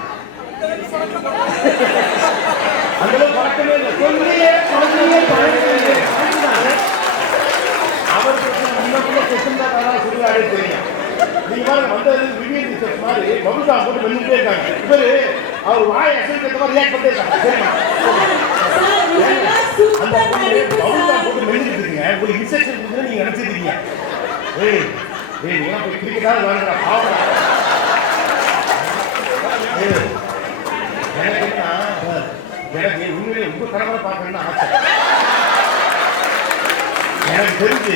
அந்த அளவுக்கு பழக்கமே இல்லை. சொல்லியே அவருக்கு முன்னக்குள்ள செசுந்தா சொல்லி ஆடே தெரியும். நீங்க பாருங்க, வந்தது விவியன் டீச்சர்ஸ் மாதிரி பபுல்கா போட்டு வெளியிட்டே இருக்காங்க. இவரு அவர் வாய் அசைக்கிற மாதிரி ரியாக்ட் பண்ணிட்டே இருக்காங்க. சரிமா? அந்த பபுல்கா போட்டு வெளியிட்டு இருக்கீங்க. உங்களுக்கு இன்ஸ்ட்ரக்ஷன் கொடுத்து நீங்க நினைச்சிருக்கீங்க. நீங்க போய் கிரிக்கெட்டா வாங்குறா பாவம். எனக்கு உண்மையிலே உங்க கடமை பார்க்கணும்னு ஆசை. எனக்கு தெரிஞ்சு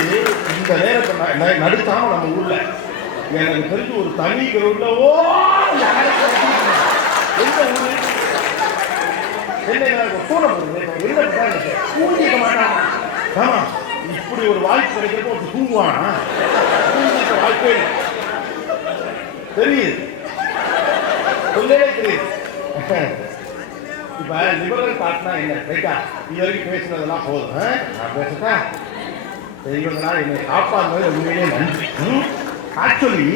இந்த நேரத்தை நடுத்தாம நம்ம ஊர்ல எனக்கு தெரிஞ்சு ஒரு தனி கிரௌண்ட்ல எந்த ஊரு என்ன போன ஊழிக்க மாட்டான். ஆமா, இப்படி ஒரு வாய்ப்பு கிடைக்கிறப்ப ஒரு தூங்குவானா? வாய்ப்பே தெரியுது, சொல்லவே தெரியுது. இப்ப லிபரல் தாட்னா என்ன? ரைட்டா, இது வரைக்கும் பேசுனதெல்லாம் போதும். நான் பேசுறா இவங்களா என்னை காப்பாங்க, உண்மையிலே நன்றி. ஆக்சுவலி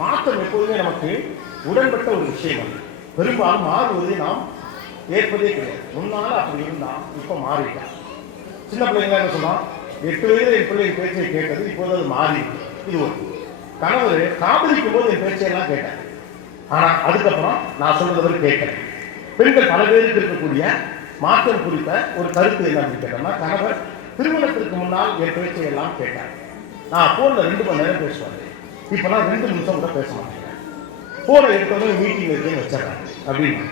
மாற்றம் எப்போதுமே நமக்கு உடன்பட்ட ஒரு விஷயம். பெரும்பாலும் மாறுவதை நாம் ஏற்பதே கிடையாது. முன்னால அப்படி இருந்தான், இப்ப மாறிட்டான். சின்ன பிள்ளைங்க என்ன சொன்னா, 8 வயதில் என் பிள்ளைங்க பேச்சை கேட்டது, இப்போது அது மாறி. இது ஒரு கணவர் காதலிக்கும் போது என் பேச்சையெல்லாம் கேட்டேன். ஆனா அதுக்கப்புறம் நான் சொல்றதை கேட்கிறேன். பெண்கள் பல பேருக்கு இருக்கக்கூடிய மாற்றம் குறித்த ஒரு கருத்து என்ன அப்படின்னு கேட்டோம்னா, கணவர் திருமணத்திற்கு முன்னால் என் பேச்சை எல்லாம் கேட்டார். நான் போன்ல 2 மணி நேரம் பேசுவேன். இப்ப நான் 2 நிமிஷம் கூட பேச மாட்டேன். போனை எடுத்தவங்க மீட்டிங் இருக்குன்னு வச்சிடறேன் அப்படின்னு.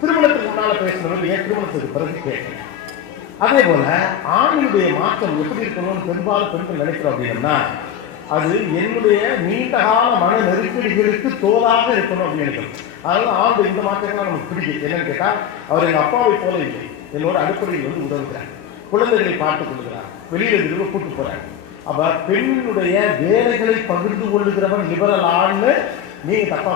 திருமணத்துக்கு முன்னால பேசுனது ஏன் திருமணத்துக்கு பிறகு கேட்கிறேன். அதே போல ஆணுடைய மாற்றம் எப்படி இருக்கணும்னு பெரும்பாலும் பெண்கள் நினைக்கிறோம் அப்படின்னா, அது என்னுடைய நீண்டகால மன நெருக்கடிகளுக்கு தோதாக இருக்கணும் அப்படின்னு நினைக்கணும். அதனால ஆண்டு இந்த மாற்றங்கள்லாம் நமக்கு பிடிக்கும். என்னன்னு கேட்டால், அவர் எங்கள் அப்பாவை போல இல்லை, என்னோட அடிப்படையில் வந்து உதவுகிறார், குழந்தைகளை பார்த்துக் கொள்கிறார், வெளியில நிறுவ கூட்டு போறார். அப்ப பெண்ணுடைய வேலைகளை பகிர்ந்து கொள்ளுகிறவன் லிபரல் ஆண்னு நீங்க தப்பா